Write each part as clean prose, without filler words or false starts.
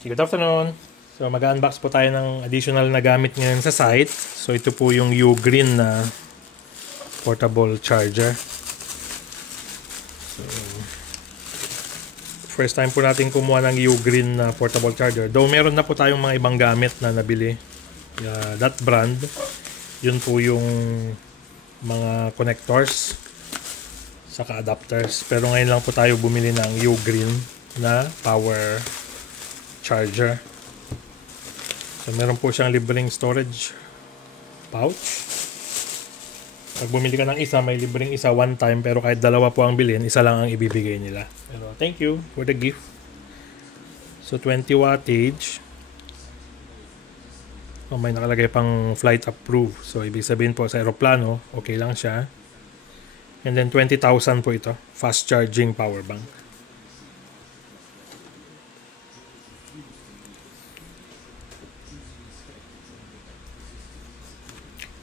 Good afternoon. So mag-unbox po tayo ng additional na gamit ngayon sa site. So ito po yung Ugreen na portable charger. So first time po natin kumuha ng Ugreen na portable charger. Though meron na po tayong mga ibang gamit na nabili. That brand, yun po yung mga connectors saka adapters. Pero ngayon lang po tayo bumili ng Ugreen na power charger. So meron po siyang libreng storage pouch. Pag bumili ka ng isa, may libreng isa one time, pero kahit dalawa po ang bilhin, isa lang ang ibibigay nila. Pero thank you for the gift. So 20 wattage. May nakalagay pang flight approved. So ibig sabihin po sa aeroplano, okay lang siya. And then 20,000 po ito. Fast charging power bank.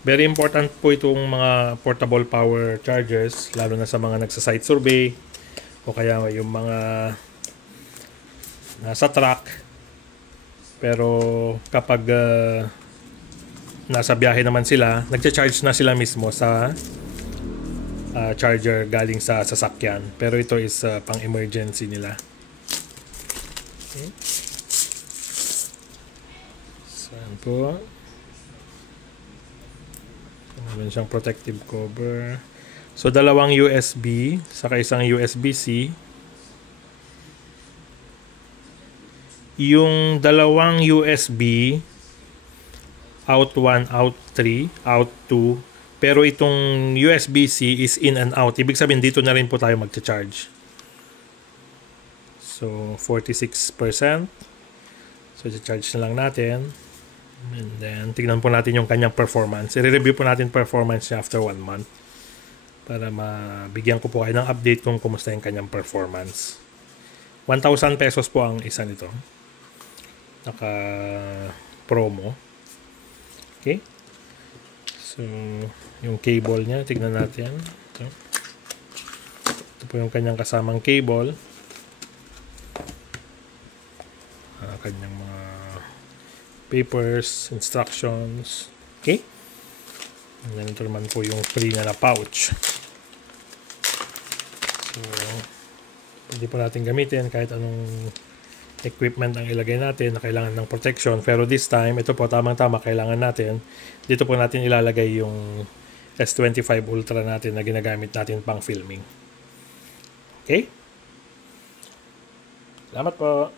Very important po itong mga portable power chargers, lalo na sa mga nagsa-site survey o kaya yung mga nasa truck. Pero kapag nasa biyahe naman sila, nagcha-charge na sila mismo sa charger galing sa sasakyan. Pero ito is pang emergency nila. Okay. Saan po? Meron siyang protective cover. So dalawang USB saka isang USB-C. Yung dalawang USB, out 1, out 3, out 2. Pero itong USB-C is in and out. Ibig sabihin dito na rin po tayo magcha-charge. So 46%. So i-charge na lang natin. And then, tignan po natin yung kanyang performance. I-review po natin performance niya after 1 month. Para mabigyan ko po kayo ng update kung kumusta yung kanyang performance. 1,000 pesos po ang isa nito. Naka-promo. Okay. So, yung cable niya, tignan natin. Ito po yung kanyang kasamang cable. Kanyang mga papers, instructions. Okay? And then ito naman po yung free na pouch. So, pwede po natin gamitin kahit anong equipment ang ilagay natin na kailangan ng protection. Pero this time, ito po tamang-tama kailangan natin. Dito po natin ilalagay yung S25 Ultra natin na ginagamit natin pang filming. Okay? Salamat po.